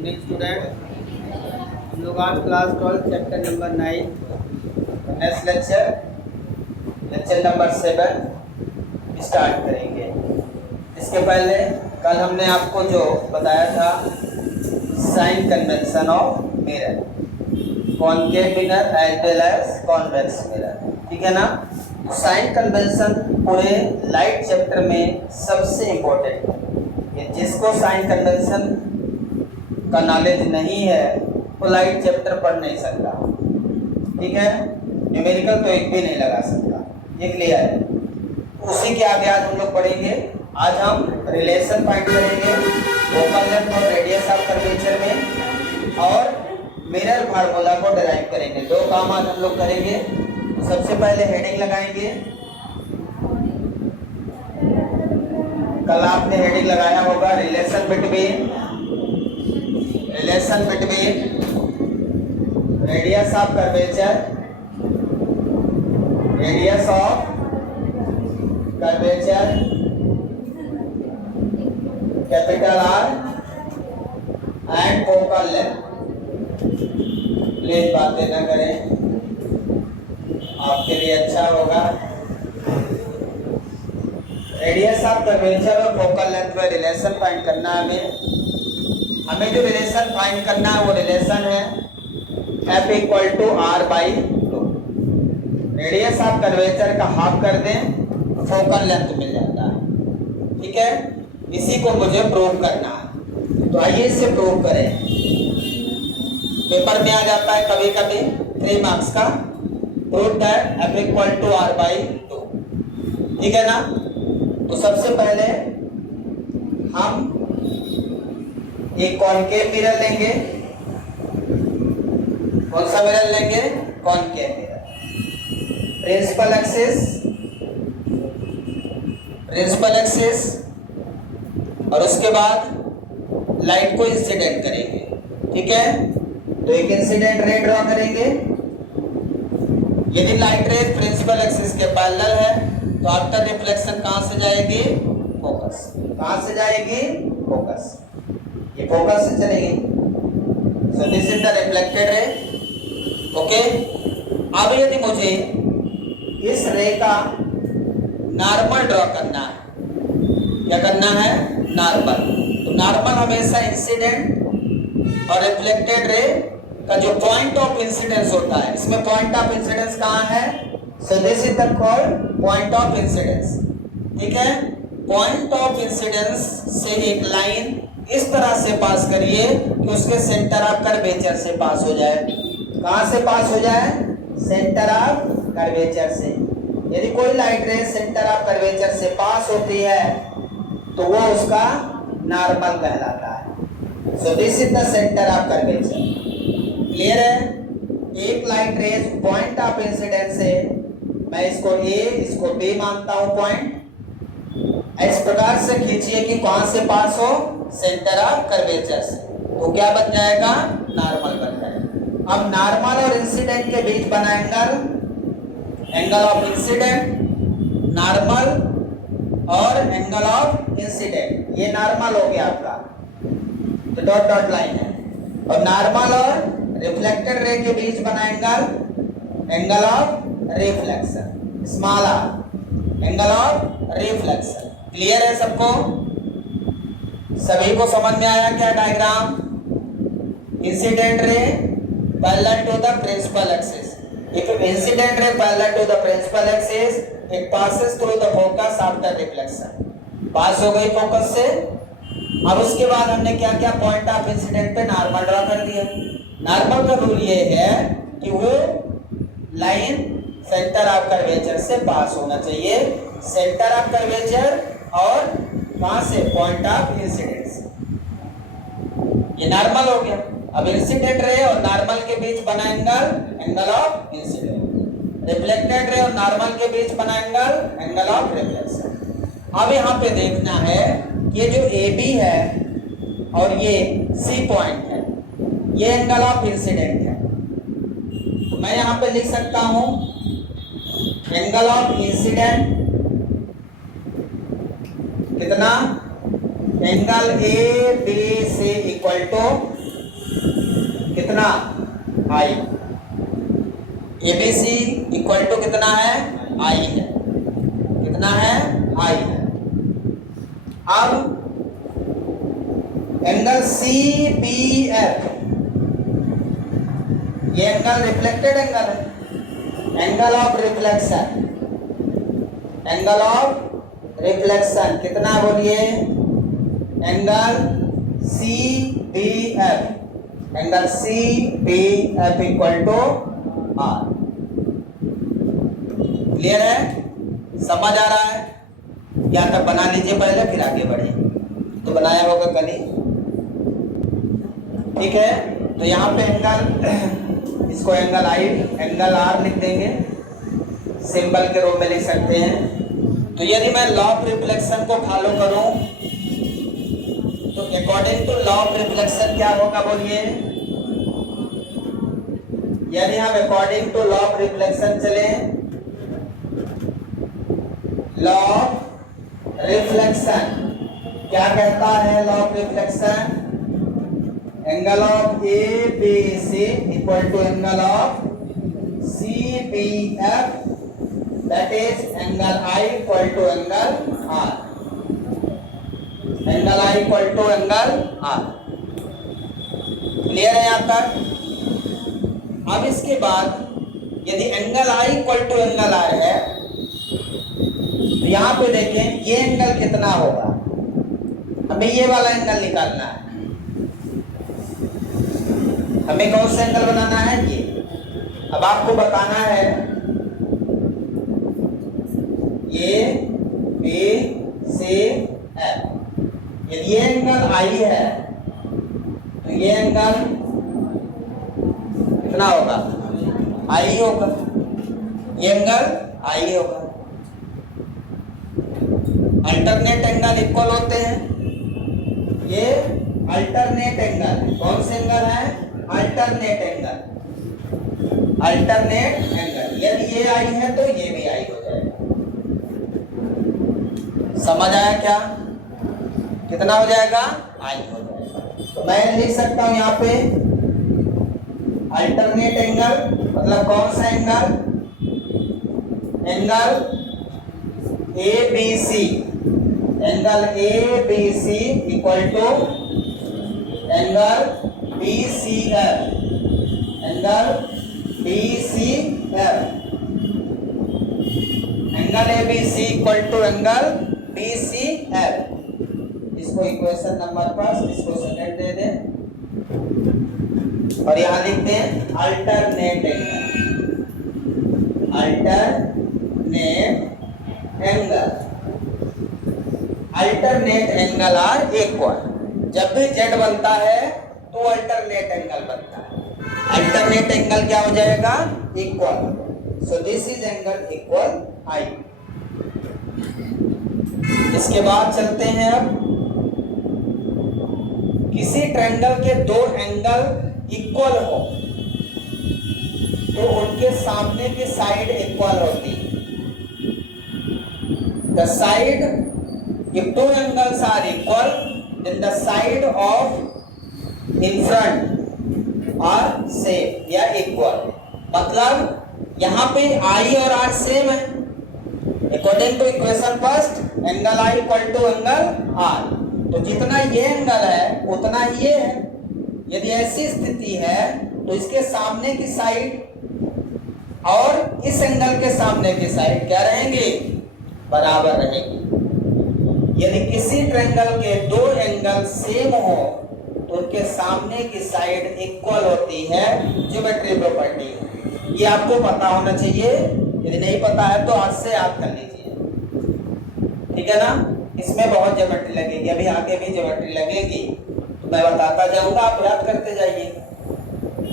Evening student, हम लोग आज class 12 chapter number 9 next lecture number 7 start करेंगे। इसके पहले कल हमने आपको जो बताया था sign convention of mirror, concave mirror as well as convex mirror, ठीक है ना। साइन कन्वेंशन पूरे लाइट चैप्टर में सबसे इम्पोर्टेंट है। जिसको साइन कन्वेंशन का नॉलेज नहीं है वो लाइट चैप्टर पढ़ नहीं सकता, ठीक है। न्यूमेरिकल तो एक भी नहीं लगा सकता, ये क्लियर है। उसी के आगे आज हम लोग पढ़ेंगे। आज हम रिलेशन फाइंड करेंगे फोकल लेंथ और रेडियस ऑफ कर्वेचर में, और मिरर फार्मूला को डिराइव करेंगे। दो काम आज हम लोग करेंगे। तो सबसे पहले हेडिंग लगाएंगे। कल आपने हेडिंग लगाया होगा relation between radius of curvature, capital R and focal length. Please बातें ना करें, आपके लिए अच्छा होगा। रेडियस ऑफ कर्वेचर और फोकल लेंथ में रिलेशन फाइंड करना है हमें जो रिलेशन फाइंड करना है वो रिलेशन है F equal to R by two. Radius of curvature का हाफ कर दें फोकल लेंथ मिल जाता है, ठीक है। इसी को मुझे प्रूव करना है, तो आइए इसे प्रूव करें। पेपर में आ जाता है कभी कभी 3 मार्क्स का, prove that F equal to R by two, ठीक है ना। तो सबसे पहले हम एक कॉनकेव मिरर लेंगे। कौन सा मिरर लेंगे? Concave mirror. प्रिंसिपल एक्सिस और उसके बाद लाइट को इंसिडेंट करेंगे, ठीक है। तो एक इंसिडेंट रे ड्रॉ करेंगे। यदि लाइट रे प्रिंसिपल एक्सिस के पैरेलल है तो आफ्टर रिफ्लेक्शन कहां से जाएगी? फोकस। कहां से जाएगी? फोकस। ये फोकस से चलेगी। सो this is the reflected ray, okay. अब यदि मुझे इस रे का नॉर्मल ड्रॉ करना है, क्या करना है? नॉर्मल। तो नॉर्मल हमेशा इंसिडेंट और रिफ्लेक्टेड रे का जो पॉइंट ऑफ इंसिडेंस होता है, इसमें पॉइंट ऑफ इंसिडेंस कहां है? सो this is the called point of incidence, ठीक है। पॉइंट ऑफ इंसिडेंस से एक लाइन इस तरह से पास करिए कि उसके सेंटर ऑफ कर्वेचर से पास हो जाए। कहां से पास हो जाए? सेंटर ऑफ कर्वेचर से। यदि कोई लाइट रे सेंटर ऑफ कर्वेचर से पास होती है तो वो उसका नॉर्मल कहलाता है। सो this is the centre of curvature, clear है। एक light rays point of incidence से, मैं इसको ए इसको बी मानता हूं पॉइंट। इस प्रकार से खींचिए कि कहां से पास हो? सेंटर ऑफ कर्वेचर से। तो क्या बन जाएगा? नॉर्मल बन जाएगा। अब नॉर्मल और इंसिडेंट के बीच बना एंगल ऑफ इंसिडेंट, नॉर्मल और एंगल ऑफ इंसिडेंट, ये नॉर्मल हो गया आपका, तो डॉट डॉट लाइन है। और नॉर्मल और रिफ्लेक्टेड रे के बीच बना angle of reflection, small R, angle of reflection. Clear है सबको? सभी को समझ में आया क्या diagram? Incident ray parallel to the principal axis. If incident ray parallel to the principal axis, it passes through the focus after reflection. Pass हो गई फोकस से। अब उसके बाद हमने क्या क्या पॉइंट ऑफ इंसिडेंट पे नॉर्मल ड्रॉ कर दिया। नॉर्मल का रूल ये है कि वो लाइन सेंटर ऑफ कर्वेचर से पास होना चाहिए। सेंटर ऑफ कर्वेचर और कहां से? Point of incidence. ये नॉर्मल हो गया। अब इंसिडेंट रे और नॉर्मल के बीच बना angle of incident. Reflected ray और नॉर्मल के बीच बना एंगल ऑफ रिफ्लेक्शन। अब यहां पे देखना है ये जो ए बी है और ये सी पॉइंट है, ये एंगल ऑफ इंसिडेंट है। तो मैं यहां पे लिख सकता हूं एंगल ऑफ इंसिडेंट कितना? Angle A B C equal to कितना आई, ABC इक्वल टू कितना है आई है, कितना है आई है। अब एंगल CBF, ये एंगल रिफ्लेक्टेड एंगल है, angle of reflection, angle of reflection कितना बोलिए, angle CBF, angle CBF equal to R। Clear है, समझ आ रहा है? या तब बना लीजिए पहले फिर आगे बढ़िए, तो बनाया होगा कल ही, ठीक है। तो यहाँ पे एंगल, इसको एंगल आई, एंगल R लिख देंगे, सिंबल के रूप में लिख सकते हैं। तो यदि मैं लॉ ऑफ रिफ्लेक्शन को फॉलो करूं तो according to law of reflection क्या होगा बोलिए, यदि हम according to law of reflection चले, लॉ ऑफ रिफ्लेक्शन क्या कहता है, law of reflection angle of ABC equal to angle of CBF, that is angle I equal to angle R, angle I equal to angle R। Clear है यहाँ तक? अब इसके बाद यदि angle I equal to angle R है तो यहाँ पे देखें ये एंगल कितना होगा, हमें ये वाला एंगल निकालना है, हमें कौन सा एंगल बनाना है ये। अब आपको बताना है ये BCF, यदि ये एंगल I है तो ये एंगल कितना होगा, I होगा, ये एंगल I होगा। अल्टरनेट एंगल इक्वल होते हैं, ये अल्टरनेट एंगल, कौन से एंगल है, अल्टरनेट एंगल, अल्टरनेट एंगल, यदि ये I है तो ये भी I हो जाएगा। समझ आया क्या, कितना हो जाएगा, I हो जाएगा। तो मैं लिख सकता हूं यहाँ पे अल्टरनेट एंगल मतलब कौन सा angle, angle ABC, angle ABC equal to angle BCF, angle BCF, angle ABC equal to angle BCF। इसको इक्वेशन नंबर फर्स्ट, इसको सेकंड दे दें और यहां लिखते हैं alternate angle, alternate angle, alternate angle are equal, जब भी Z बनता है तो अल्टरनेट एंगल बनता है, अल्टरनेट एंगल क्या हो जाएगा, equal. So this is angle equal I। इसके बाद चलते हैं, अब किसी ट्रायंगल के दो एंगल इक्वल हो तो उनके सामने की साइड इक्वल होती है। The side, if two angles are equal then the side of in front are same या equal, मतलब यहाँ पे I और R सेम है। According to equation first, angle I equal to angle R, तो जितना ये एंगल है उतना ही ये है। यदि ऐसी स्थिति है तो इसके सामने की साइड और इस एंगल के सामने की साइड क्या रहेंगे, बराबर रहेगी। यदि किसी ट्रायंगल के दो एंगल सेम हो तो उनके सामने की साइड इक्वल होती है, ज्योमेट्री प्रॉपर्टी। ये आपको पता होना चाहिए, यदि नहीं पता है तो आज से याद कर लीजिए, ठीक है ना। इसमें बहुत ज्योमेट्री लगेगी, अभी आगे भी ज्योमेट्री लगेगी, तो मैं बताता जाऊंगा, आप याद करते जाइए।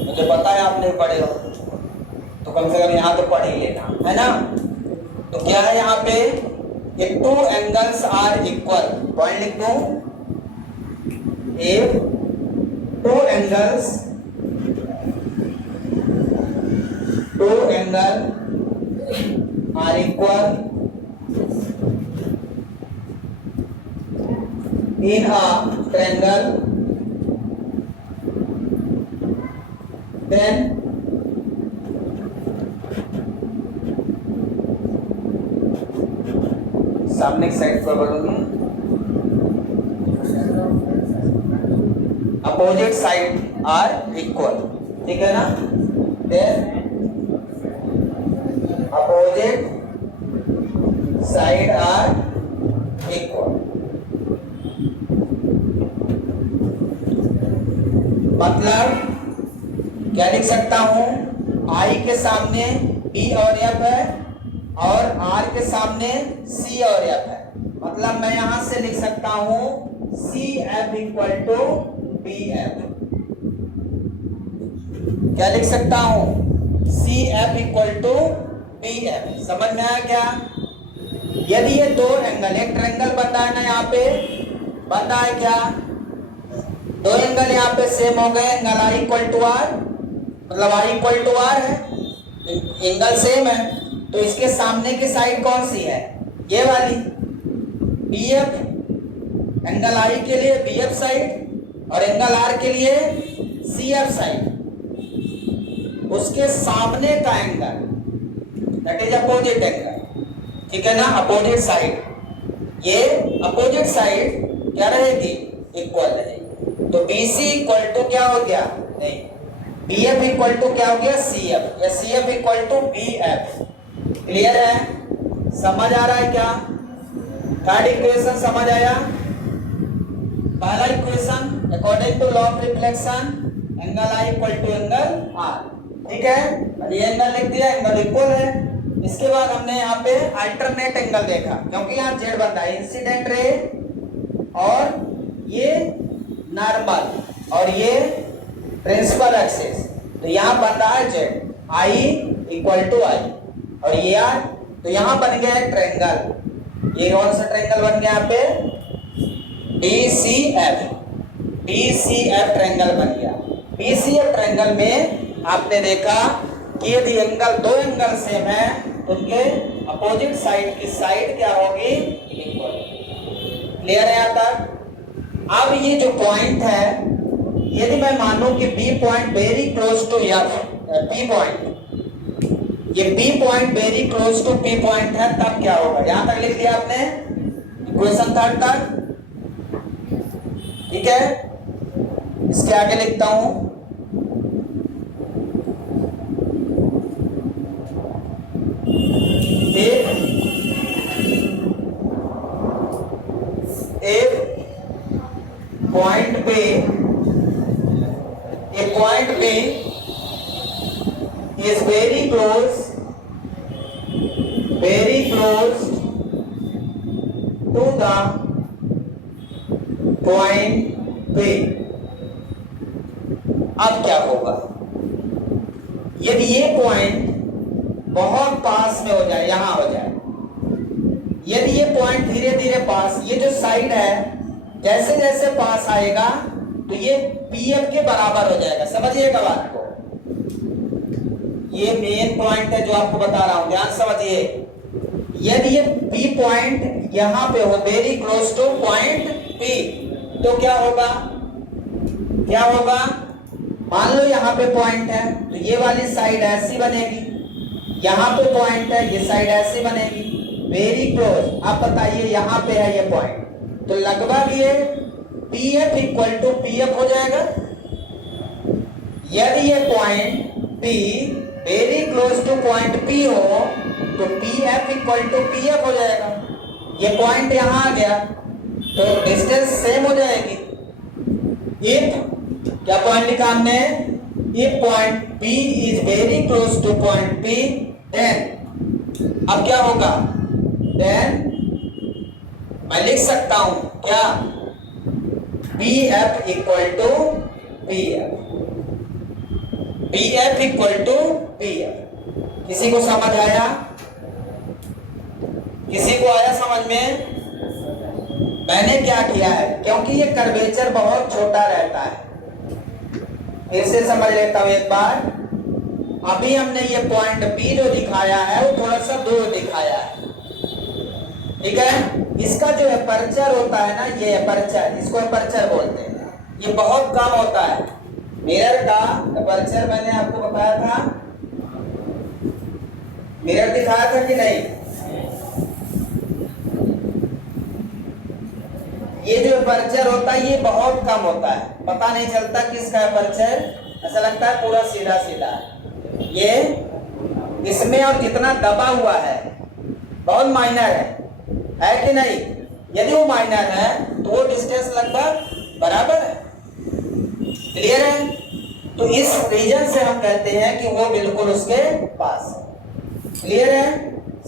मुझे पता है आप नहीं पढ़े हो तो कम से कम यहाँ तो पढ़ ही लेना, है ना। तो क्या है यहाँ पे, if two angles are equal, point लिख दो, if two angles are equal in a triangle then सामने की साइड पर बोलूंगी अपोजिट साइड आर इक्वल, ठीक है ना। Then opposite side are equal, मतलब क्या लिख सकता हूं, आई के सामने बी और एफ है और आर के सामने सी और एफ है, मतलब मैं यहां से लिख सकता हूं C F equal to B F. क्या लिख सकता हूं, C F equal to B F. समझ में आया क्या। यदि ये दो एंगल, एक ट्रायंगल बन रहा है ना, यहाँ पे बन रहा है क्या, दो एंगल यहाँ पे सेम हो गए, angle I equal to R, मतलब आई इक्वल टू आर है, एंगल सेम है, तो इसके सामने की साइड कौन सी है, ये वाली बी एफ। एंगल आई के लिए बी एफ साइड और एंगल आर के लिए सी एफ साइड, उसके सामने का angle that is opposite angle, ठीक है ना, अपोजिट साइड। ये अपोजिट साइड क्या रहेगी, इक्वल रहेगी। तो BC इक्वल टू क्या हो गया, नहीं, BF इक्वल टू क्या हो गया, CF, या CF equal to BF। Clear है, समझ आ रहा है क्या। थर्ड इक्वेशन समझ आया। पहला equation according to law of reflection angle I equal to angle R, ठीक है, ये एंगल लिख दिया, एंगल इक्वल है। इसके बाद हमने यहाँ पे अल्टरनेट एंगल देखा, क्योंकि यहाँ जेड बन रहा है, इंसिडेंट रे और ये नॉर्मल और ये प्रिंसिपल एक्सिस, तो यहाँ बन रहा है जेड, आई इक्वल टू आई और ये आर, तो यहाँ बन गया एक ट्रायंगल। ये कौन सा ट्रायंगल बन गया यहाँ पे, DCF, DCF ट्रायंगल बन गया। DCF ट्रायंगल में आपने देखा कि यदि एंगल, दो एंगल सेम है तो उनके अपोजिट साइड की साइड क्या होगी, इक्वल। क्लियर है यहाँ तक। अब ये जो पॉइंट है, यदि मैं मानूं कि B point very close to F, P point, ये B point very close to P point है, तब क्या होगा। यहां तक लिख दिया आपने इक्वेशन थर्ड तक, ठीक है। इसके आगे लिखता हूं, पॉइंट पे, a point B is very close to the point P। अब क्या होगा, यदि ये पॉइंट बहुत पास में हो जाए, यहां हो जाए, यदि ये पॉइंट धीरे धीरे पास, ये जो साइड है जैसे जैसे पास आएगा तो ये PF के बराबर हो जाएगा। समझिएगा बात को, ये मेन पॉइंट है जो आपको बता रहा हूं, ध्यान समझिए। यदि ये P पॉइंट यहां पे हो, very close to point P, तो क्या होगा, क्या होगा, मान लो यहां पे पॉइंट है तो ये वाली साइड ऐसी बनेगी, यहां पे पॉइंट है, ये साइड ऐसी बनेगी, वेरी क्लोज। आप बताइए यहां पे है ये पॉइंट, तो लगभग ये PF इक्वल टू PF हो जाएगा। यदि ये point P very close to point P हो तो PF इक्वल टू PF हो जाएगा। ये पॉइंट यहां आ गया तो डिस्टेंस सेम हो जाएगी। इफ, क्या पॉइंट लिखा हमने, if point P is very close to point P, then अब क्या होगा, देन मैं लिख सकता हूं क्या, BF equal to PF, BF equal to PF। किसी को समझ आया, किसी को आया समझ में। मैंने क्या किया है, क्योंकि ये कर्वेचर बहुत छोटा रहता है, फिर से समझ लेता हूं एक बार। अभी हमने ये पॉइंट P जो दिखाया है वो थोड़ा सा दूर दिखाया है, ठीक है। इसका जो एपर्चर होता है ना, ये एपर्चर, इसको एपर्चर बोलते हैं, ये बहुत कम होता है, मिरर का अपर्चर मैंने आपको बताया था, मिरर दिखाया था कि नहीं? ये जो अपर्चर होता है ये बहुत कम होता है, पता नहीं चलता किसका अपर्चर, ऐसा लगता है पूरा सीधा सीधा है। ये इसमें और जितना दबा हुआ है बहुत माइनर है कि नहीं? यदि वो माइनर है तो वो डिस्टेंस लगभग बराबर है। क्लियर है? तो इस रीजन से हम कहते हैं कि वो बिल्कुल उसके पास है। क्लियर है?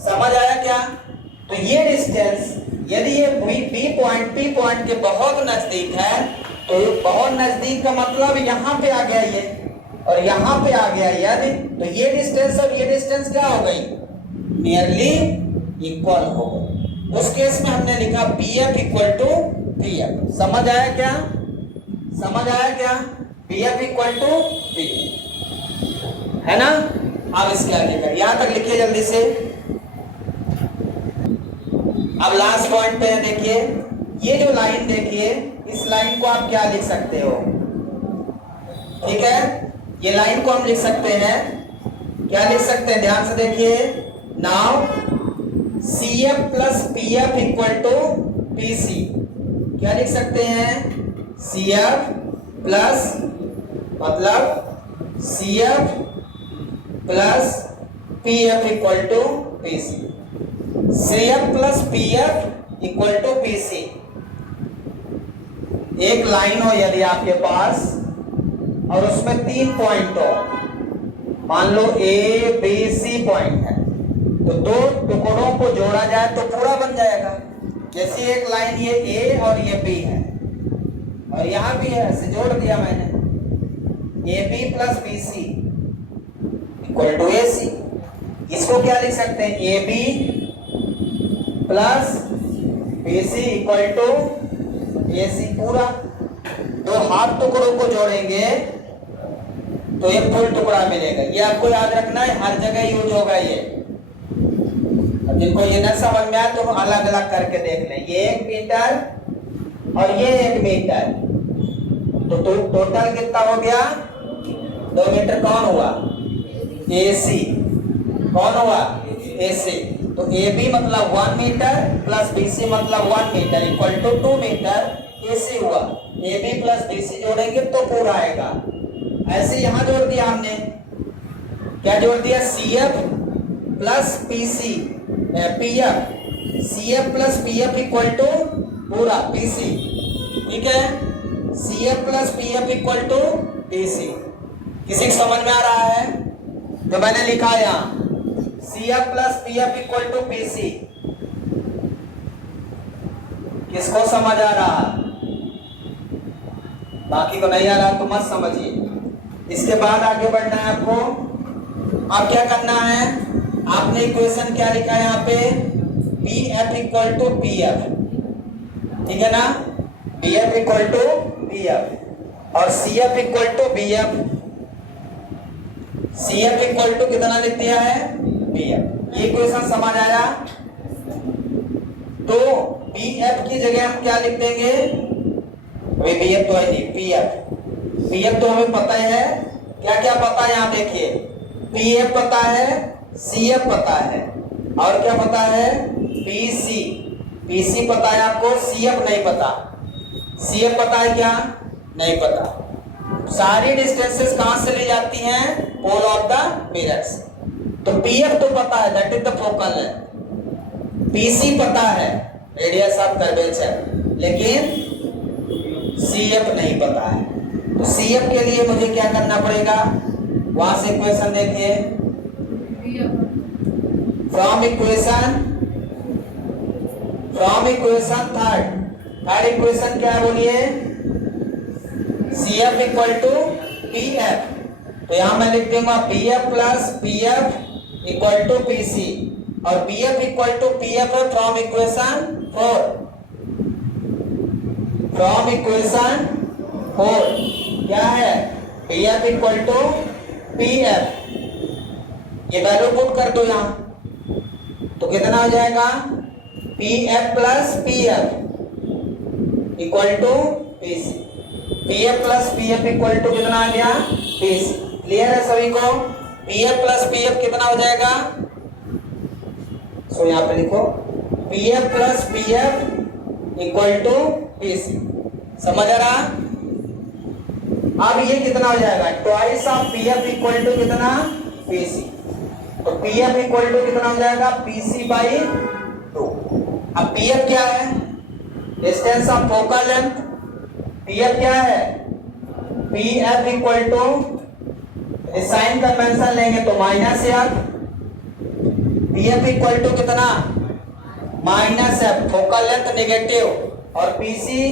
समझ आया क्या? तो ये डिस्टेंस यदि ये बी पॉइंट पी पॉइंट के बहुत नजदीक है तो बहुत नजदीक का मतलब यहाँ पे आ गया ये और यहाँ पे आ गया यदि, तो ये डिस्टेंस और ये डिस्टेंस क्या हो गई? नियरली इक्वल हो गई। उस केस में हमने लिखा P F equal to P F. समझ आया क्या? समझ आया क्या? P F equal to P, है ना? अब इसके आगे कर, यहां तक लिखिए जल्दी से। अब लास्ट पॉइंट पे है, देखिए ये जो लाइन देखिए, इस लाइन को आप क्या लिख सकते हो? ठीक है, ये लाइन को हम लिख सकते हैं, क्या लिख सकते हैं? ध्यान से देखिए। Now C F plus P F equal to P C. क्या लिख सकते हैं? सी एफ प्लस, मतलब C F plus P F equal to P C. C F plus P F equal to P C. एक line हो यदि आपके पास और उसमें 3 पॉइंट हो, मान लो ए बी सी पॉइंट है, तो 2 टुकड़ों को जोड़ा जाए तो पूरा बन जाएगा। जैसे एक लाइन ये ए और ये बी है और यहां भी है, ऐसे जोड़ दिया मैंने, A B plus B C equal to A C. इसको क्या लिख सकते हैं? A B plus B C equal to A C पूरा। 2 हाफ टुकड़ों को जोड़ेंगे तो एक फुल टुकड़ा मिलेगा। ये आपको याद रखना है, हर जगह यूज होगा ये। अब जिनको ये न समझ में आए तो अलग अलग करके देख लें। ये 1 मीटर और ये 1 मीटर, तो टोटल कितना हो गया? 2 मीटर। कौन हुआ? ए सी। कौन हुआ? ए सी। तो ए बी मतलब 1 मीटर प्लस बी सी मतलब 1 meter equal to 2 meter A C हुआ। A B plus B C जोड़ेंगे तो पूरा आएगा। ऐसे यहां जोड़ दिया हमने, क्या जोड़ दिया? C F plus P C, P F, C F plus P F equal to पूरा पी सी। ठीक है, C F plus P F equal to P C. किसी को समझ में आ रहा है? तो मैंने लिखा यहां C F plus P F equal to P C. किसको समझ आ रहा? बाकी को नहीं आ रहा तो मत समझिए। इसके बाद आगे बढ़ना है आपको। अब क्या करना है? आपने इक्वेशन क्या लिखा है यहाँ पे? P F equal to P F, ठीक है ना? P F equal to P F और C F equal to B F. C F equal to कितना लिख दिया है? B F. ये इक्वेशन समझ आया? तो बी एफ की जगह हम क्या लिख देंगे? बी एफ तो है नहीं, पी एफ। पी एफ तो हमें पता है, क्या क्या पता है यहाँ देखिए। पी एफ पता है, सी एफ पता है और क्या पता है? P C. पी सी पता है आपको, सी एफ नहीं पता। सी एफ पता है क्या? नहीं पता। सारी डिस्टेंसेस कहां से ली जाती हैं? पोल ऑफ द मिरर से। तो पी एफ तो पता है, that is the focal length. P C पता है, रेडियस ऑफ कर्वेचर, लेकिन सी एफ नहीं पता है। तो सी एफ के लिए मुझे क्या करना पड़ेगा? वहां से इक्वेशन देखिए, फ्रॉम इक्वेशन थर्ड इक्वेशन क्या है बोलिए? C F equal to P F. तो यहां मैं लिख दूंगा P F plus P F equal to P C और P F equal to P F है फ्रॉम इक्वेशन 4। फ्रॉम इक्वेशन 4 क्या है? P F equal to P F. ये वैल्यू पुट कर दो यहां, तो कितना हो जाएगा? P F plus P F equal to P C. PF plus PF equal to कितना आ गया, पीसी। क्लियर है सभी को? पीएफ प्लस पीएफ कितना हो जाएगा, सो यहाँ पे लिखो PF plus PF equal to PC. समझ आ रहा? अब ये कितना हो जाएगा, twice of PF equal to कितना, पीसी। तो पीएफ इक्वल टू कितना हो जाएगा, पीसी बाई 2। अब पीएफ क्या है, distance of focal length. PF क्या है, PF equal to sign convention लेंगे तो minus F. PF equal to कितना, minus F, focal length negative, और PC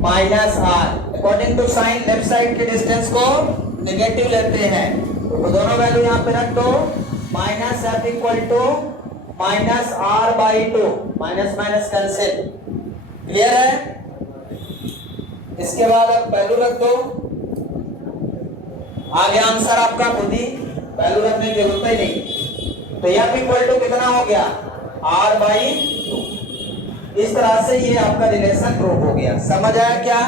minus R. According to sign left side के डिस्टेंस को नेगेटिव लेते हैं, तो दोनों वैल्यू यहाँ पे रख दो। Minus F equal to minus R by 2, minus minus cancel. Clear है? इसके बाद अब वैल्यू रख दो, आगे आंसर आपका खुद ही, वैल्यू रखने की जरूरत ही नहीं। तो एफ इक्वल टू कितना हो गया, आर बाई 2। इस तरह से ये आपका रिलेशन प्रूव हो गया। समझ आया क्या?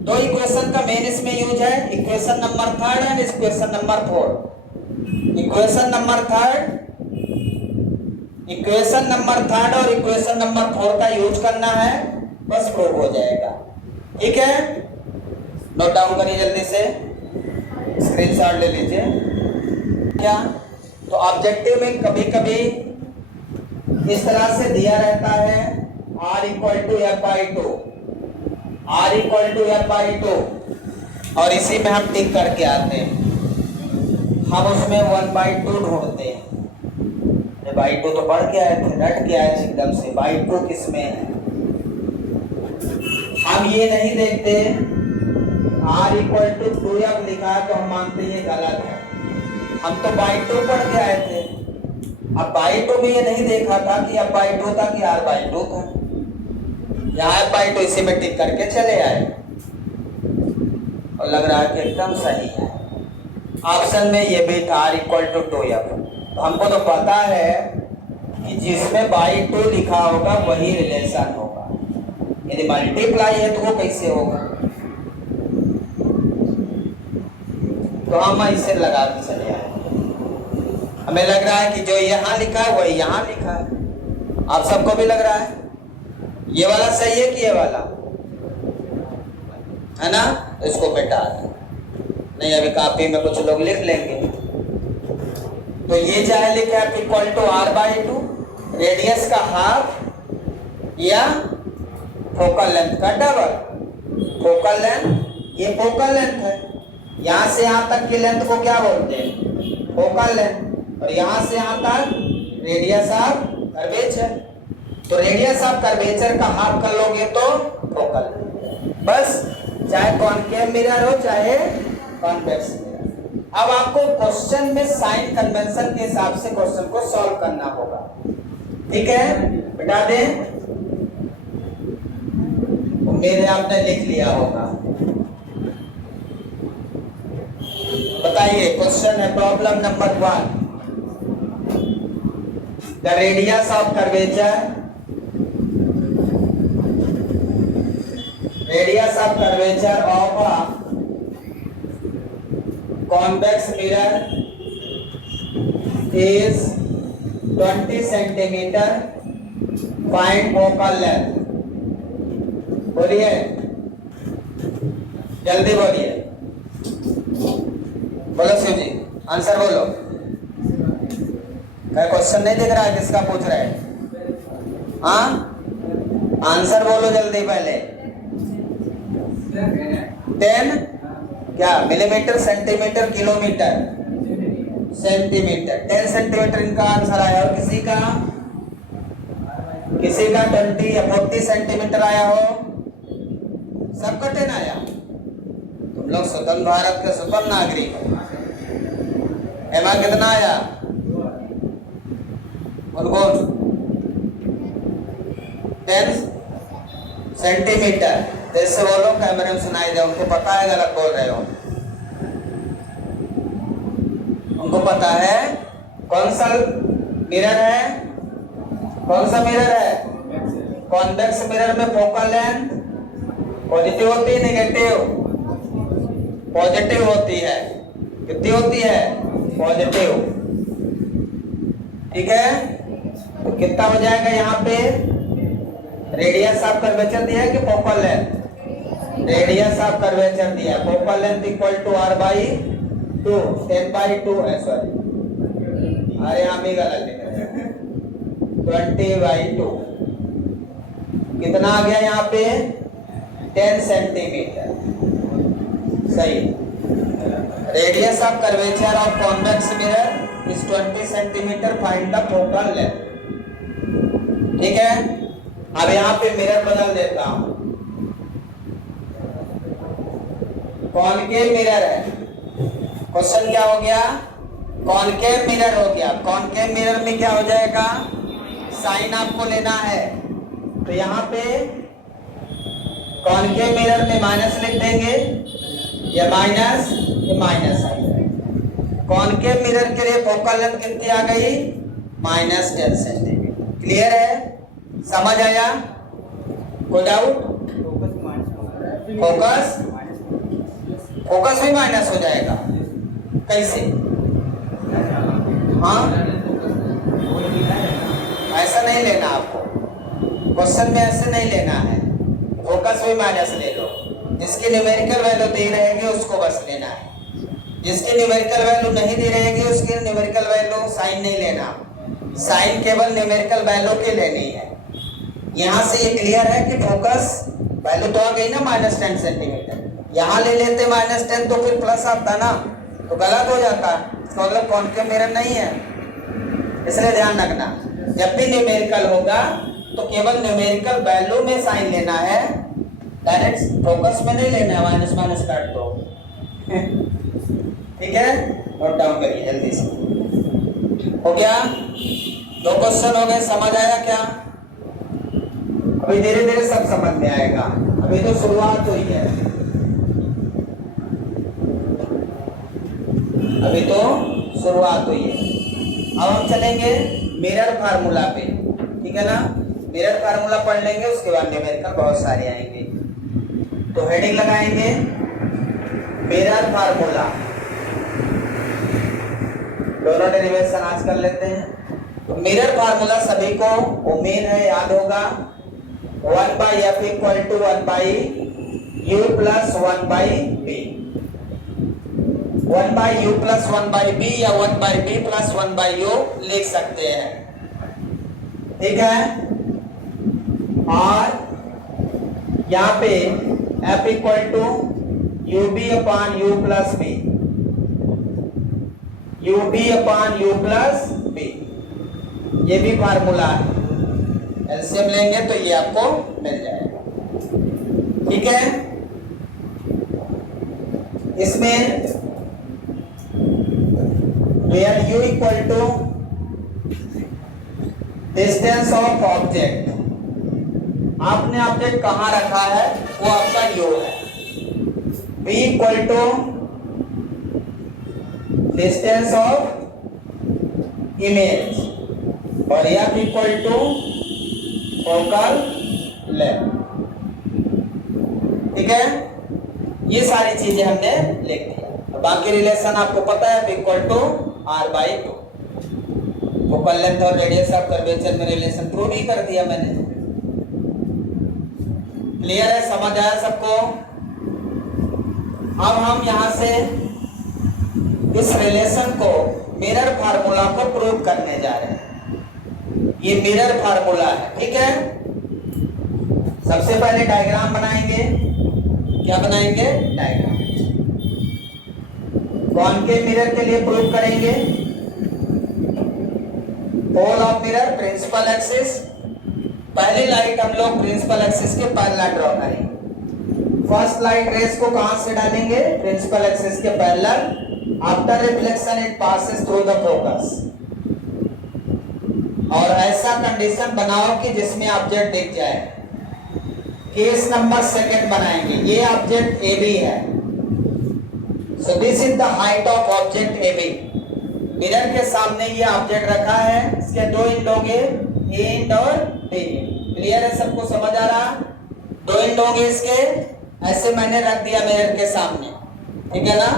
दो इक्वेशन का मेन इसमें यूज है, equation number 3 and equation number 4। Equation number 3 और इक्वेशन नंबर 4 का यूज करना है, बस प्रूव हो जाएगा। ठीक है, नोट डाउन करिए जल्दी से, स्क्रीनशॉट ले लीजिए। क्या तो ऑब्जेक्टिव में कभी कभी इस तरह से दिया रहता है, r equal to F by 2, r equal to F by 2, और इसी में हम टिक करके आते हैं। हम उसमें 1/2 ढूंढते हैं। बाई 2 तो पढ़ के आए थे, रट के आए एकदम से, बाई 2 किस में है। हम ये नहीं देखते r इक्वल टू 2f लिखा है तो हम मानते ये गलत है। हम तो बाई 2 पढ़ के आए थे। अब बाई 2 में ये नहीं देखा था कि f बाई 2 था कि r बाई 2 था। यहाँ f बाई 2 इसी में टिक करके चले आए और लग रहा है कि एकदम सही है। ऑप्शन में ये भी था r इक्वल टू 2f। तो हमको तो पता है कि जिसमें बाई 2 लिखा होगा वही रिलेशन होगा, यदि मल्टीप्लाई है तो वो कैसे होगा। तो हम इसे लगा के चले आए। हमें लग रहा है कि जो यहाँ लिखा है वही यहाँ लिखा है। आप सबको भी लग रहा है ये वाला सही है कि ये वाला है ना? तो इसको बेटा नहीं, अभी कॉपी में कुछ लोग लिख लेंगे। तो ये चाहे लिखे आप equal to r by 2, radius का हाफ या फोकल लेंथ का डबल। फोकल लेंथ, ये फोकल लेंथ है, यहाँ से यहाँ तक की लेंथ को क्या बोलते हैं, फोकल लेंथ। और यहाँ से यहाँ तक रेडियस ऑफ कर्वेचर। तो रेडियस ऑफ कर्वेचर का हाफ कर लोगे तो फोकल। बस, चाहे कॉनकेव मिरर हो चाहे कॉन्वेक्स मिरर। अब आपको क्वेश्चन में साइन कन्वेंशन के हिसाब से क्वेश्चन को सॉल्व करना होगा। ठीक है, बता दें, उम्मीद है आपने लिख लिया होगा। बताइए, क्वेश्चन है problem number 1। The radius of curvature, radius of curvature of a convex mirror is 20 centimetre. Find focal length. बोलिए, जल्दी बोलिए, बोलो शिव जी, आंसर बोलो। क्या क्वेश्चन नहीं दिख रहा है, किसका पूछ रहे हैं? हाँ, आंसर बोलो जल्दी पहले। 10 क्या, millimetre, centimetre, kilometre, centimetre. 10 centimetre इनका आंसर आया। और किसी का 20 या 40 सेंटीमीटर आया हो? सबका 10 आया। तुम लोग स्वतंत्र भारत के स्वतंत्र नागरिक हो। एमा कितना आया? उनको 10 सेंटीमीटर। जैसे बोलो, कैमरे में सुनाई दे, उनको पता है गलत बोल रहे हो, उनको पता है। कौन सा मिरर है, कौन सा मिरर है? कॉन्वेक्स मिरर में फोकल लेंथ पॉजिटिव होती है नेगेटिव? पॉजिटिव होती है। कितनी होती है? पॉजिटिव। ठीक है, तो कितना हो जाएगा यहाँ पे? रेडियस ऑफ कर्वेचर दिया है कि focal length? Radius of curvature दिया है। Focal length equal to r by 2, 10/2 है, सॉरी अरे यहाँ भी गलत लिख रहे हैं, 20/2। कितना आ गया यहाँ पे? 10 सेंटीमीटर। सही। Radius of curvature of convex mirror is 20 centimetre. Find the focal length. ठीक है, अब यहाँ पे मिरर बदल देता हूं। कॉनकेव मिरर है। क्वेश्चन क्या हो गया? कॉनकेव मिरर हो गया। कॉनकेव मिरर में क्या हो जाएगा? साइन आपको लेना है, तो यहाँ पे कॉनकेव मिरर में माइनस लिख देंगे, ये माइनस ये माइनस आ जाएगा। कॉनकेव मिरर के लिए फोकल लेंथ कितनी आ गई? -10 सेंटीमीटर। क्लियर है? समझ आया? कोई डाउट? फोकस भी माइनस हो जाएगा? कैसे? हाँ, ऐसा नहीं लेना आपको, क्वेश्चन में ऐसे नहीं लेना है। फोकस भी माइनस ले लो, जिसकी न्यूमेरिकल वैल्यू दे रहेगी उसको बस लेना है। जिसकी न्यूमेरिकल वैल्यू नहीं दे रहेगी उसकी न्यूमेरिकल वैल्यू साइन नहीं लेना, साइन केवल न्यूमेरिकल वैल्यू की लेनी है। यहाँ से ये क्लियर है कि फोकस वैल्यू तो आ गई ना -10 सेंटीमीटर, यहाँ ले लेते -10 तो फिर प्लस आता ना, तो गलत हो जाता, तो मतलब कॉनकेव मिरर नहीं है। इसलिए ध्यान रखना, जब भी न्यूमेरिकल होगा तो केवल न्यूमेरिकल वैल्यू में साइन लेना है, डायरेक्ट फोकस में नहीं लेना है, माइनस माइनस काट दो। ठीक है, नोट डाउन करिए जल्दी से। हो गया? 2 क्वेश्चन हो गए। समझ आया क्या? अभी धीरे धीरे सब समझ में आएगा, अभी तो शुरुआत हुई है, अभी तो शुरुआत हुई है। अब हम चलेंगे मिरर फार्मूला पे, ठीक है ना? मिरर फार्मूला पढ़ लेंगे, उसके बाद न्यूमेरिकल बहुत सारे आएंगे। तो हेडिंग लगाएंगे मिरर फार्मूला, दोनों डेरिवेशन आज कर लेते हैं। तो मिरर फार्मूला सभी को उम्मीद है याद होगा, 1/f = 1/u + 1/b, 1/u + 1/b या 1/b + 1/u लिख सकते हैं। ठीक है, और यहाँ पे f = ub/u + b, ub/u + b, ये भी फार्मूला है। एलसीएम लेंगे तो ये आपको मिल जाएगा। ठीक है, इसमें where u = distance of object, आपने ऑब्जेक्ट कहां रखा है वो आपका u है। v = डिस्टेंस ऑफ इमेज, और f = फोकल लेंथ। ठीक है, ये सारी चीजें हमने लिख दिया। बाकी रिलेशन आपको पता है, f = r/2। फोकल लेंथ और रेडियस ऑफ कर्वेचर में रिलेशन प्रूव ही कर दिया मैंने। क्लियर है? समझ आया सबको? अब हम यहां से इस रिलेशन को, मिरर फार्मूला को प्रूव करने जा रहे हैं। ये मिरर फार्मूला है, ठीक है? सबसे पहले डायग्राम बनाएंगे। क्या बनाएंगे? डायग्राम। कॉनकेव मिरर के लिए प्रूव करेंगे pole of mirror principal axis. पहली लाइट हम लोग प्रिंसिपल एक्सिस के पैरेलल ड्रॉ करेंगे। फर्स्ट लाइट रेस को कहां से डालेंगे? प्रिंसिपल एक्सिस के parallel. After reflection it passes through the focus. और ऐसा कंडीशन बनाओ कि जिसमें ऑब्जेक्ट दिख जाए। केस नंबर 2 बनाएंगे। ये ऑब्जेक्ट AB है, सो this is the height of object AB। Mirror के सामने ये ऑब्जेक्ट रखा है, इसके 2 एंड होंगे, A एंड और B। क्लियर है? सबको समझ आ रहा? 2 एंड होंगे इसके, ऐसे मैंने रख दिया मिरर के सामने, ठीक है ना।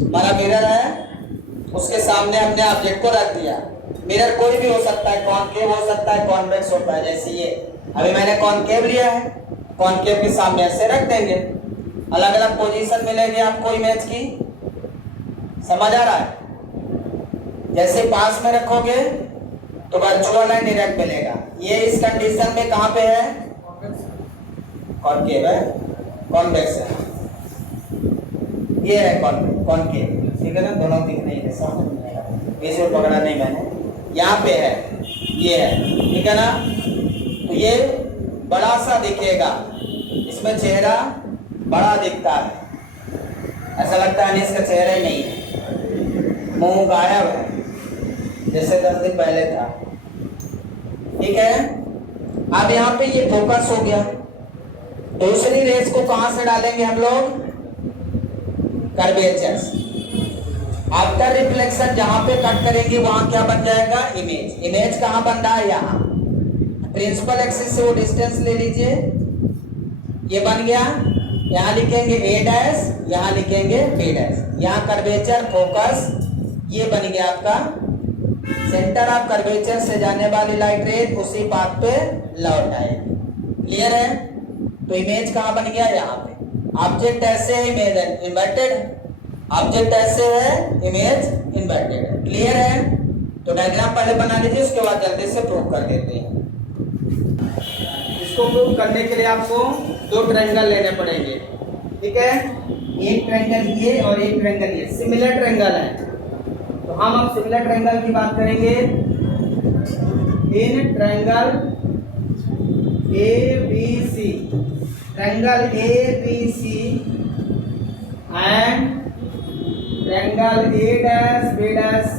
हमारा मिरर है, उसके सामने हमने ऑब्जेक्ट को रख दिया। मिरर कोई भी हो सकता है, कॉनकेव हो सकता है, कॉन्वेक्स होता है। जैसे ये अभी मैंने कॉनकेव लिया है, कॉनकेव के सामने ऐसे रख देंगे, अलग अलग पोजीशन मिलेगी आपको इमेज की। समझ आ रहा है? जैसे पास में रखोगे तो वर्चुअल एंड डायरेक्ट मिलेगा। ये इस कंडीशन में कहाँ पे है? कॉनकेव है, कॉन्वेक्स है। ये है कॉनकेव, ठीक है ना। दोनों दिख नहीं है, समझ में आएगा, बीच में पकड़ा नहीं मैंने। यहाँ पे है, ये है, ठीक है ना। तो ये बड़ा सा दिखेगा, इसमें चेहरा बड़ा दिखता है, ऐसा लगता है इसका चेहरा ही नहीं है, मुंह गायब है, जैसे 10 दिन पहले था, ठीक है। अब यहाँ पे ये फोकस हो गया। दूसरी रेस को कहां से डालेंगे हम लोग? कर्वेचर से। आफ्टर रिफ्लेक्शन जहां पे कट करेंगे वहां क्या बन जाएगा? इमेज। इमेज कहां बन रहा है? यहाँ। प्रिंसिपल एक्सिस से वो डिस्टेंस ले लीजिए, ये बन गया। यहाँ लिखेंगे ए डैश, यहाँ लिखेंगे बी डैश। यहाँ कर्वेचर फोकस, ये बन गया आपका सेंटर ऑफ कर्वेचर से जाने वाली लाइट रेज उसी पाथ पे लौट आएगी। क्लियर है? तो इमेज कहाँ बन गया? यहाँ पे। ऑब्जेक्ट ऐसे है, इमेज इन्वर्टेड है। ऑब्जेक्ट ऐसे है, इमेज इन्वर्टेड है। क्लियर है? तो डायग्राम पहले बना लीजिए, उसके बाद जल्दी से प्रूव कर देते हैं। इसको प्रूव करने के लिए आपको 2 ट्रायंगल लेने पड़ेंगे, ठीक है। एक ट्रायंगल ये और एक ट्रायंगल ये, सिमिलर ट्रायंगल है। तो हम अब सिमिलर ट्रायंगल की बात करेंगे। In triangle ABC, triangle ABC and triangle A', B', C,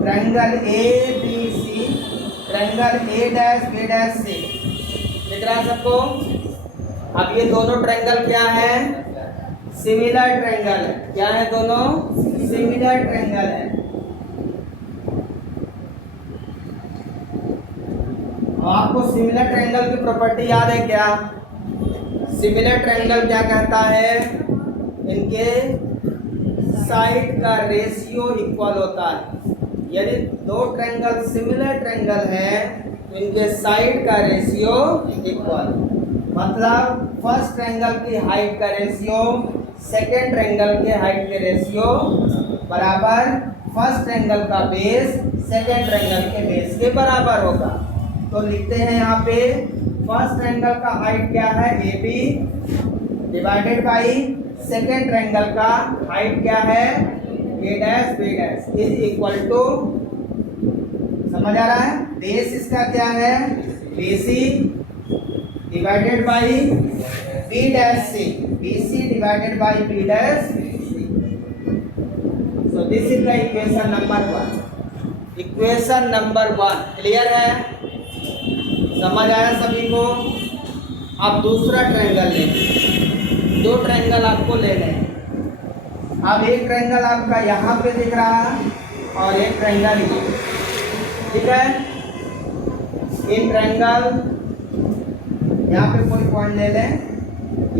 triangle ABC, triangle A', B', C। दिख रहा है सबको? अब ये दोनों ट्रायंगल क्या है? सिमिलर ट्रायंगल है। क्या है? दोनों सिमिलर ट्रायंगल है। आपको सिमिलर ट्रायंगल की प्रॉपर्टी याद है क्या? सिमिलर ट्रायंगल क्या कहता है? इनके साइड का रेशियो इक्वल होता है। यदि 2 ट्रायंगल सिमिलर ट्रायंगल है तो इनके साइड का रेशियो इक्वल, मतलब फर्स्ट ट्रायंगल की हाइट का रेशियो सेकेंड ट्रायंगल के हाइट के रेशियो बराबर फर्स्ट ट्रायंगल का बेस सेकेंड ट्रायंगल के बेस के बराबर होगा। तो लिखते हैं यहाँ पे फर्स्ट ट्रायंगल का हाइट क्या है? AB divided by second triangle का हाइट क्या है? A', B' is equal to, समझ आ रहा है? बेस इसका क्या है? BC divided by B', BC divided by B'। So this is the equation number 1. Equation number 1 clear है? समझ आया सभी को? अब दूसरा ट्रायंगल लेंगे। 2 ट्रायंगल आपको लेने हैं। अब एक ट्रायंगल आपका यहाँ पे दिख रहा है और एक ट्रायंगल ये, ठीक है। इन ट्रायंगल यहाँ पे कोई पॉइंट ले लें,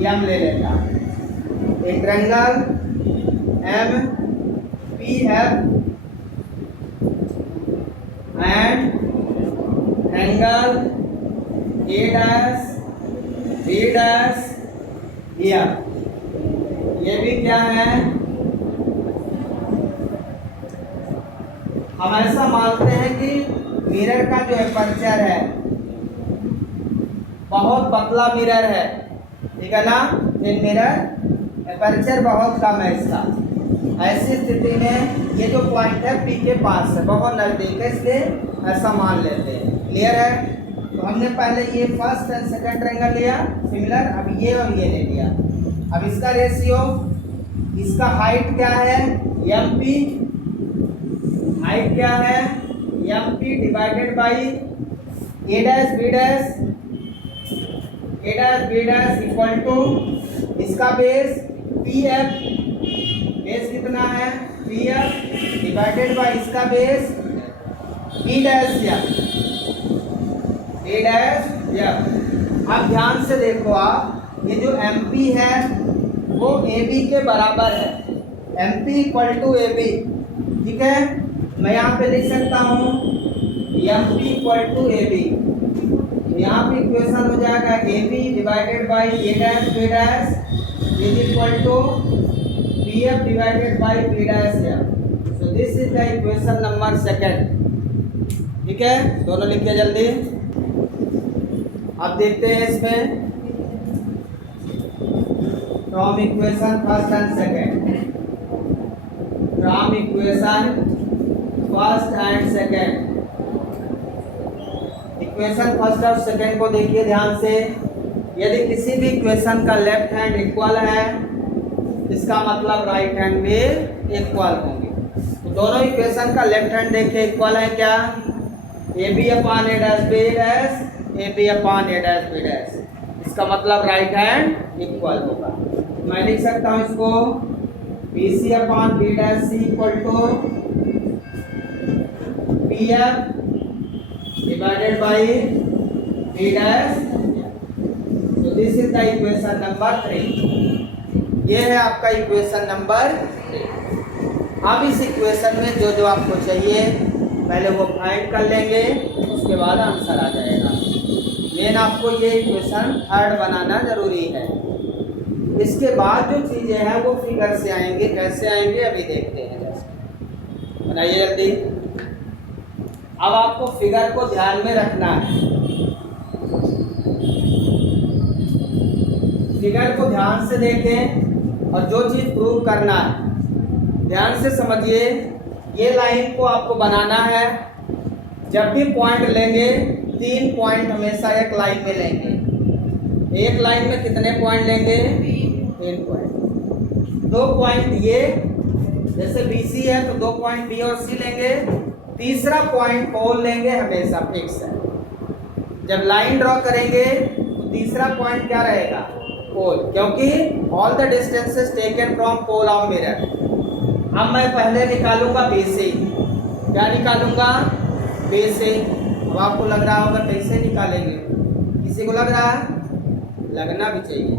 M ले लेता। एक triangle MPF and triangle A', B', ये भी क्या है? हम ऐसा मानते हैं कि मिरर का जो एपर्चर है बहुत पतला मिरर है, ठीक है ना। इन मिरर एपर्चर बहुत कम है इसका। ऐसी स्थिति में ये जो पॉइंट है P के पास है, बहुत नजदीक है, इसलिए ऐसा मान लेते हैं। क्लियर है? तो हमने पहले ये फर्स्ट एंड सेकंड ट्रायंगल लिया सिमिलर, अब ये और ये ले लिया। अब इसका रेशियो, इसका हाइट क्या है? MP, हाइट क्या है? MP divided by A', B' equal to इसका बेस PF, बेस कितना है? PF डिवाइडेड बाई इसका बेस B'। अब ध्यान से देखो आप, ये जो MP है वो AB के बराबर है, MP इक्वल टू AB। ठीक है, मैं यहाँ पे लिख सकता हूँ MP इक्वल टू AB। यहाँ पे इक्वेशन हो जाएगा AB divided by A dash B dash is equal to BF divided by B dash F। So this is the equation number second. ठीक है, दोनों लिखिए जल्दी। अब देखते हैं इसमें from equation first and second, from equation first and second. Equation first और सेकंड को देखिए ध्यान से। यदि किसी भी इक्वेशन का लेफ्ट हैंड इक्वल है, इसका मतलब राइट हैंड भी इक्वल होंगे। तो दोनों इक्वेशन का लेफ्ट हैंड देखिए इक्वल है क्या, AB upon A dash B dash AB upon A dash B dash, इसका मतलब राइट हैंड इक्वल होगा। मैं लिख सकता हूँ इसको BC upon B dash C equal to BF divided by B dash. तो this is the equation number 3। ये है आपका इक्वेशन नंबर 3। अब इस इक्वेशन में जो जो आपको चाहिए पहले वो फाइंड कर लेंगे, उसके बाद आंसर आ जाएगा। मेन आपको ये इक्वेशन थर्ड बनाना जरूरी है। इसके बाद जो चीज़ें हैं वो फिगर से आएंगे, कैसे आएंगे अभी देखते हैं। जैसे बनाइए जल्दी। अब आपको फिगर को ध्यान में रखना है, फिगर को ध्यान से देखें और जो चीज़ प्रूव करना है ध्यान से समझिए। ये लाइन को आपको बनाना है। जब भी पॉइंट लेंगे 3 पॉइंट हमेशा एक लाइन में लेंगे। एक लाइन में कितने पॉइंट लेंगे? 3 पॉइंट। 2 पॉइंट ये, जैसे BC है तो 2 पॉइंट B और C लेंगे। तीसरा पॉइंट पोल लेंगे, हमेशा फिक्स है। जब लाइन ड्रॉ करेंगे तो तीसरा पॉइंट क्या रहेगा? पोल, क्योंकि all the distances taken from pole of mirror. अब मैं पहले निकालूंगा BC। क्या निकालूंगा? BC। अब आपको लग रहा होगा कैसे निकालेंगे? किसी को लग रहा है? लगना भी चाहिए।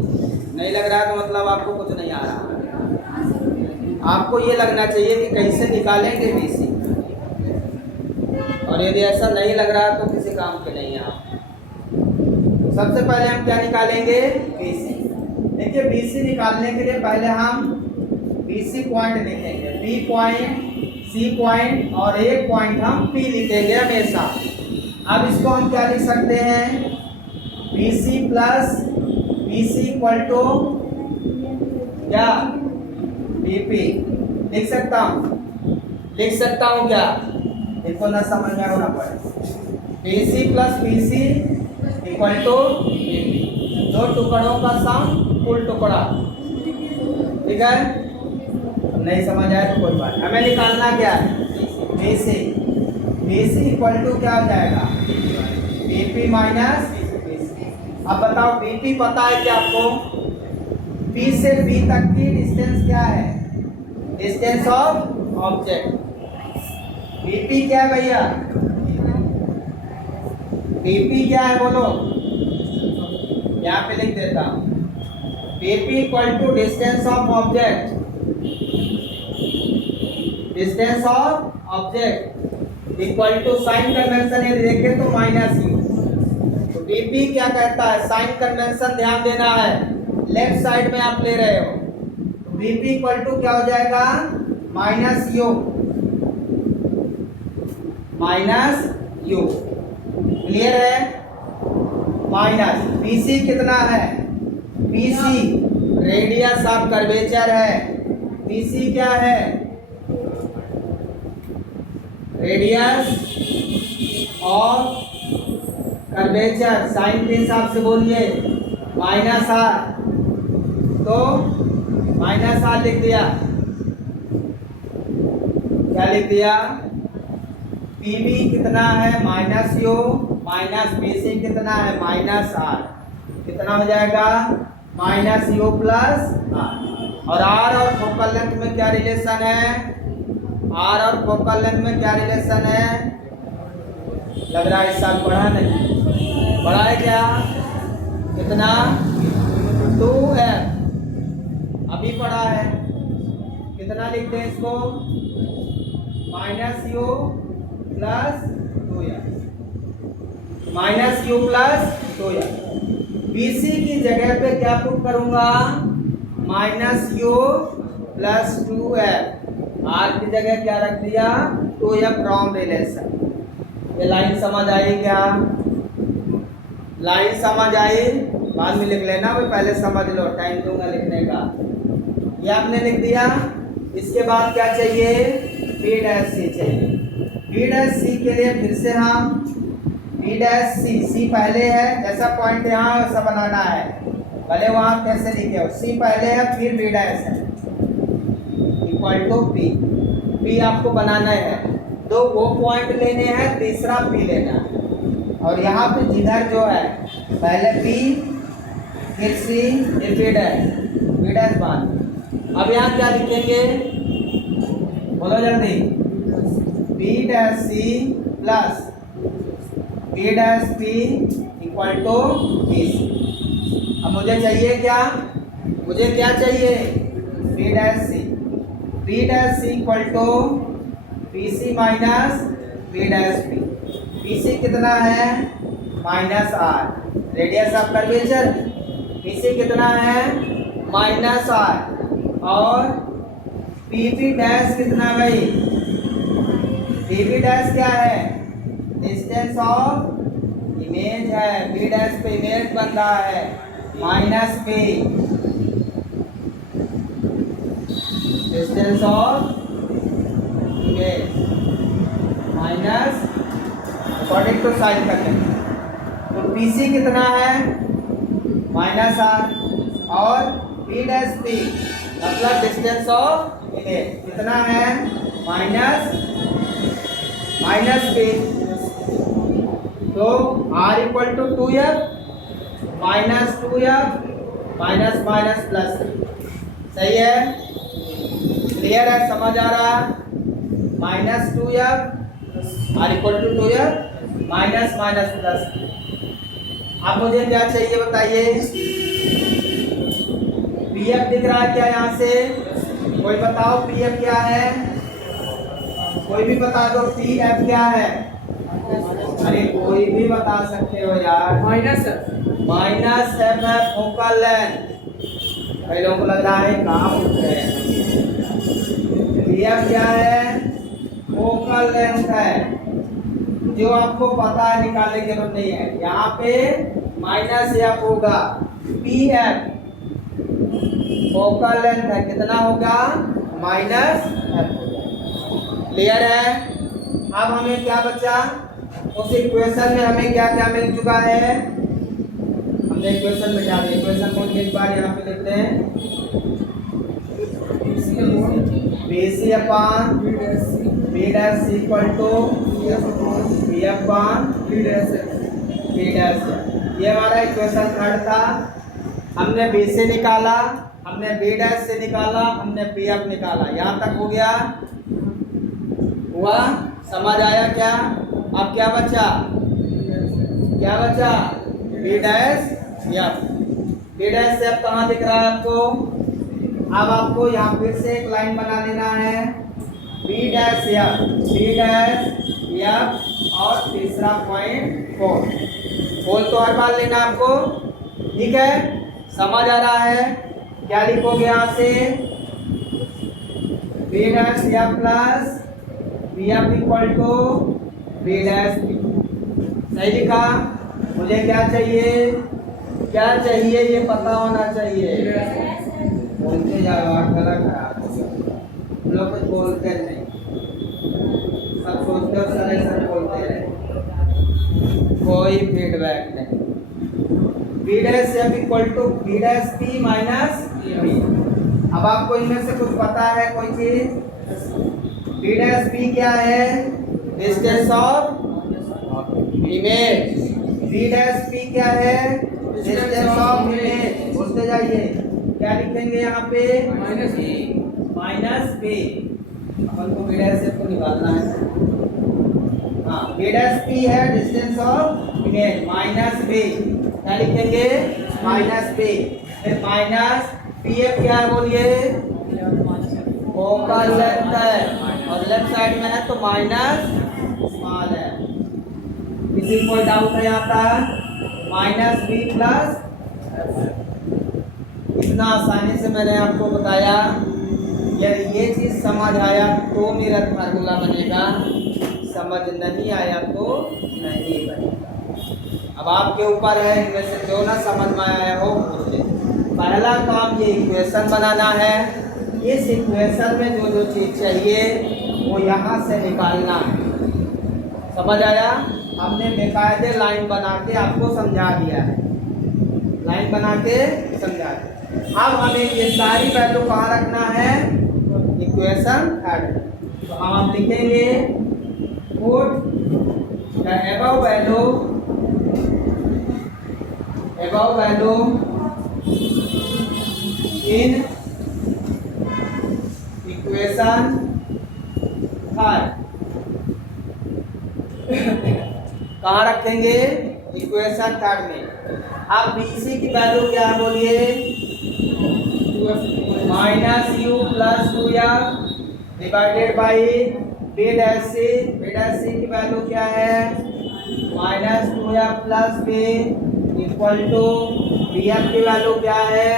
नहीं लग रहा है तो मतलब आपको कुछ नहीं आ रहा। आपको ये लगना चाहिए कि कैसे निकालेंगे BC। और यदि ऐसा नहीं लग रहा तो किसी काम के नहीं है आप। सबसे पहले हम क्या निकालेंगे? BC। देखिए BC निकालने के लिए पहले हम BC पॉइंट लिखेंगे, B पॉइंट, C पॉइंट और एक पॉइंट हम P लिखेंगे हमेशा। अब इसको हम क्या लिख सकते हैं? BC plus BC equal to क्या? BP। लिख सकता हूँ? लिख सकता हूँ क्या? इसको ना समझ में होना पड़े। BC plus BC equal to BP। 2 टुकड़ों का सम कुल टुकड़ा। ठीक है, नहीं समझ आए तो कोई बात। हमें निकालना क्या है? BC। BC इक्वल टू क्या हो जाएगा? BP minus BC। अब बताओ BP पता है क्या आपको? P से B तक की डिस्टेंस क्या है? Distance of object. BP क्या है भैया? BP क्या है बोलो? यहाँ पे लिख देता हूँ। BP equal to distance of object, distance of object equal to sign convention यदि देखें तो माइनस यू। तो BP क्या कहता है? साइन कन्वेंशन ध्यान देना है, लेफ्ट साइड में आप ले रहे हो। तो BP इक्वल टू क्या हो जाएगा? Minus you, minus you. Clear है? माइनस BC कितना है? BC रेडियस ऑफ कर्वेचर है। BC क्या है? Radius of curvature. साइन के हिसाब से बोलिए माइनस R, तो माइनस R लिख दिया। क्या लिख दिया? PB कितना है? माइनस यू, माइनस BC कितना है? Minus R। कितना हो जाएगा? Minus U plus R। और R और फोकल लेंथ में क्या रिलेशन है? R और फोकल लेंथ में क्या रिलेशन है? लग रहा है इस साल पढ़ा नहीं, पढ़ा है क्या? कितना? 2f अभी पढ़ा है, कितना लिखते हैं इसको, minus U plus 2f, minus U plus 2f। BC की जगह पे क्या पुट करूंगा, minus U plus 2f, are की जगह क्या रख दिया, 2f फ्रॉम रिलेशन। ये लाइन समझ आई क्या, लाइन समझ आई, बाद में लिख लेना, भाई पहले समझ लो, टाइम दूंगा लिखने का। ये आपने लिख दिया। इसके बाद क्या चाहिए, बी डैश सी चाहिए। बी डैश सी के लिए फिर से हम बी डैश सी, सी पहले है, जैसा पॉइंट यहाँ वैसा बनाना है, भले वहाँ कैसे लिखे हो, सी पहले है फिर बी डैश है, इक्वल टू पी। पी आपको बनाना है, तो वो पॉइंट लेने हैं, तीसरा पी लेना है। और यहाँ पे जिधर जो है पहले पी फिर सी फिर बी डैश बाद। अब यहाँ क्या लिखेंगे, बोलो जल्दी, B dash C plus B dash P equal to B C. अब मुझे चाहिए क्या, मुझे क्या चाहिए, B dash C. B dash C equal to B C minus B dash P. B C कितना है, minus R, radius of curvature. B C कितना है, माइनस आर, और पी पी डैश कितना भाई, पी पी डैश क्या है, distance of image है, बी डैश पे इमेज बन रहा है, minus P, distance of image minus according to sign करने। तो पी सी कितना है, माइनस आर, और बी डैश पी मतलब डिस्टेंस ऑफ इमेज कितना है, माइनस पी। तो r equal to 2f minus 2f minus minus plus, सही है, क्लियर है, समझ आ रहा, minus 2f r equal to 2f minus minus plus. अब मुझे क्या चाहिए बताइए, pf दिख रहा है क्या यहाँ से, कोई बताओ pf क्या है, कोई भी बता दो pf क्या है, अरे कोई भी बता सकते हो यार, माइनस एफ है फोकल लेंथ। कई लोगों को लग रहा है कहाँ पूछ रहे हैं, pf क्या है, फोकल लेंथ है, जो आपको पता है निकालने की जरूरत नहीं है। यहाँ पे माइनस एफ होगा, pf फोकल लेंथ है, कितना होगा, माइनस एफ होगा, क्लियर है। अब हमें क्या बचा, उस इक्वेशन में हमें क्या क्या मिल चुका है, हमने इक्वेशन मिटा दी, इक्वेशन को एक बार यहाँ पे लिखते हैं, BC upon B dash equal to B upon B dash. ये हमारा इक्वेशन थर्ड था। हमने बी से निकाला, हमने बी डैश से निकाला, हमने पी एफ निकाला, यहाँ तक हो गया, हुआ, समझ आया क्या। अब क्या बचा, क्या बचा, B dash F. B dash F कहाँ दिख रहा है आपको, अब आपको यहाँ फिर से एक लाइन बना लेना है, बी डैश एफ और तीसरा पॉइंट फोर तो हर बार लेना आपको, ठीक है, समझ आ रहा है। क्या लिखोगे यहाँ से, B dash F plus B F equal to B dash P, सही लिखा। मुझे क्या चाहिए, क्या चाहिए ये पता होना चाहिए, बोलते जाओ, गला खराब हो गया, लोग कुछ बोलते नहीं, सब सोचते हो सर ऐसा बोलते रहे, कोई फीडबैक नहीं। B dash F equal to B dash P minus B. अब आपको इनमें से कुछ पता है कोई चीज, बी डैश पी क्या है, distance of image, B dash P क्या है, डिस्टेंस ऑफ इमेज, बोलते जाइए। क्या लिखेंगे यहाँ पे, माइनस बी, अपन को बी डैश एफ को निकालना है, हाँ, बी डैश पी है distance of image, minus B, क्या लिखेंगे, माइनस बी। फिर माइनस पी एफ क्या है बोलिए, फोकल लेंथ है और लेफ्ट साइड में है तो माइनस स्मॉल है। किसी को कोई डाउट है यहाँ पर? माइनस बी प्लस, इतना आसानी से मैंने आपको बताया। यदि ये चीज समझ आया तो मेरा फार्मूला बनेगा, समझ नहीं आया तो नहीं बनेगा। अब आपके ऊपर है, इनमें से जो ना समझ में आया हो पूछ लीजिए। पहला काम ये इक्वेशन बनाना है। इस इक्वेशन में जो जो चीज चाहिए वो यहाँ से निकालना है। समझ आया? हमने बेकायदे लाइन बना के आपको समझा दिया है, लाइन बना के समझा दिया। अब हमें ये सारी वैल्यू कहाँ रखना है, इक्वेशन थर्ड। तो हम लिखेंगे put the above value in equation third. कहाँ रखेंगे, इक्वेशन थर्ड में। अब BC की वैल्यू क्या है बोलिए, minus U plus 2f divided by B dash C. B dash C की वैल्यू क्या है, minus 2f plus B equal to B F की वैल्यू क्या है,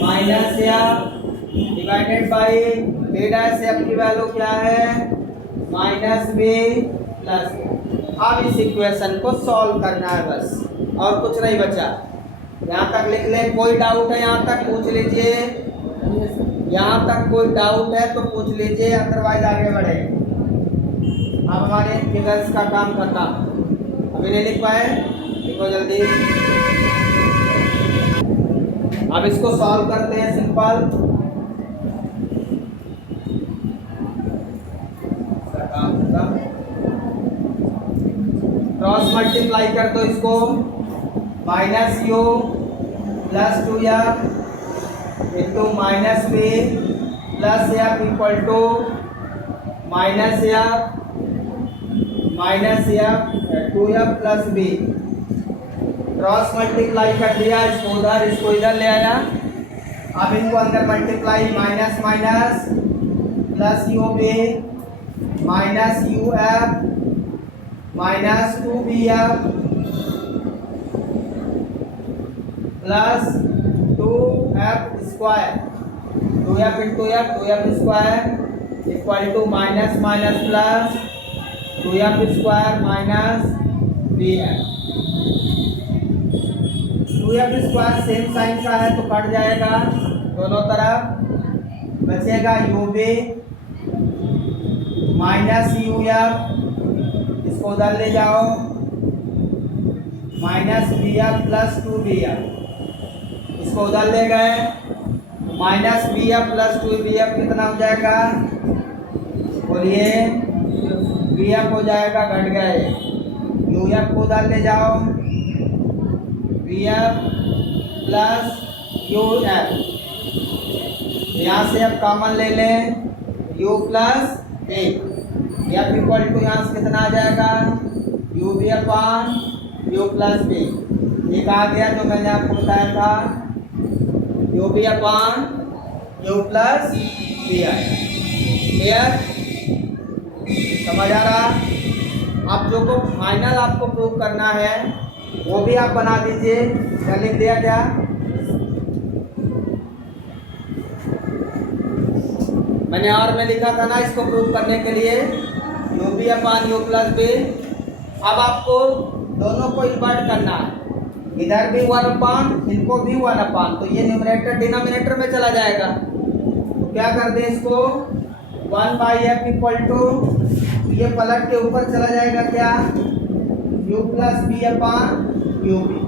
minus F divided by B dash F की वैल्यू क्या है, माइनस बी प्लस। अब इस इक्वेशन को सॉल्व करना है बस, और कुछ नहीं बचा। यहाँ तक लिख लें। कोई डाउट है यहाँ तक पूछ लीजिए, यहाँ तक कोई डाउट है तो पूछ लीजिए, अदरवाइज आगे बढ़े। अब हमारे फिगर्स का काम करना, अभी नहीं लिख पाए, लिखो जल्दी। अब इसको सॉल्व करते हैं सिंपल। क्रॉस मल्टीप्लाई कर दो इसको, minus U plus 2f into minus B plus F equal to minus F 2f plus B. Cross multiply कर दिया, इसको उधर इसको इधर ले आया। अब इनको अंदर multiply, minus minus plus U B minus U F minus 2bf plus 2f square, 2f into F 2f square equal to minus minus plus 2f square minus bf। 2f square same sign का है तो cut जाएगा दोनों तरफ, बचेगा ub minus uf, इसको उधर ले जाओ, माइनस bf प्लस 2bf, इसको उधर ले गए, माइनस bf प्लस 2bf कितना हो जाएगा बोलिए, bf हो जाएगा, घट गए। uf को उधर ले जाओ, bf प्लस uf, यहाँ से अब कॉमन ले लें, u प्लस एक, एफ इक्वल टू यहाँ से कितना आ जाएगा, U B upon U plus B. एक आ गया जो मैंने आपको बताया था, U B upon U plus B आया। क्लियर? समझ आ रहा? अब जो को फाइनल आपको प्रूव करना है वो भी आप बना दीजिए। क्या लिख दिया, क्या मैंने और में लिखा था ना इसको प्रूव करने के लिए, U B upon U plus B. अब आपको दोनों को इन्वर्ट करना है, इधर भी 1 अपान, इनको भी 1 अपान, तो ये न्यूमरेटर डिनोमिनेटर में चला जाएगा। तो क्या कर दें इसको, 1 बाई एफ इक्वल टू, ये पलट के ऊपर चला जाएगा क्या, U plus B upon U B.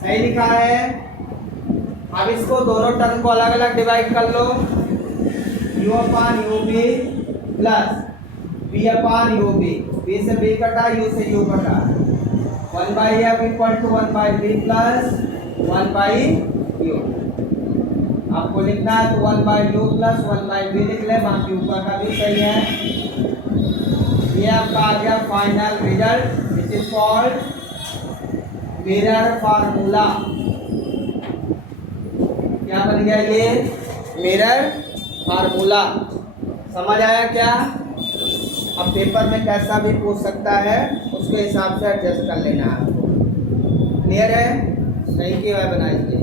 सही लिखा है। अब इसको दोनों टर्म को अलग अलग डिवाइड कर लो, U upon U B plus B upon U B, B से बी कटा, यू से यू कटा, 1 by F equal to 1 by B plus 1 by U. आपको लिखना है तो 1 by U plus 1 by B लिख ले, बाकी ऊपर का भी सही है। ये आपका आ गया final result, which is called mirror formula. क्या बन गया ये मिरर फार्मूला। समझ आया क्या? अब पेपर में कैसा भी पूछ सकता है, उसके हिसाब से एडजस्ट कर लेना है आपको। क्लियर है? नहीं किया है बनाइए।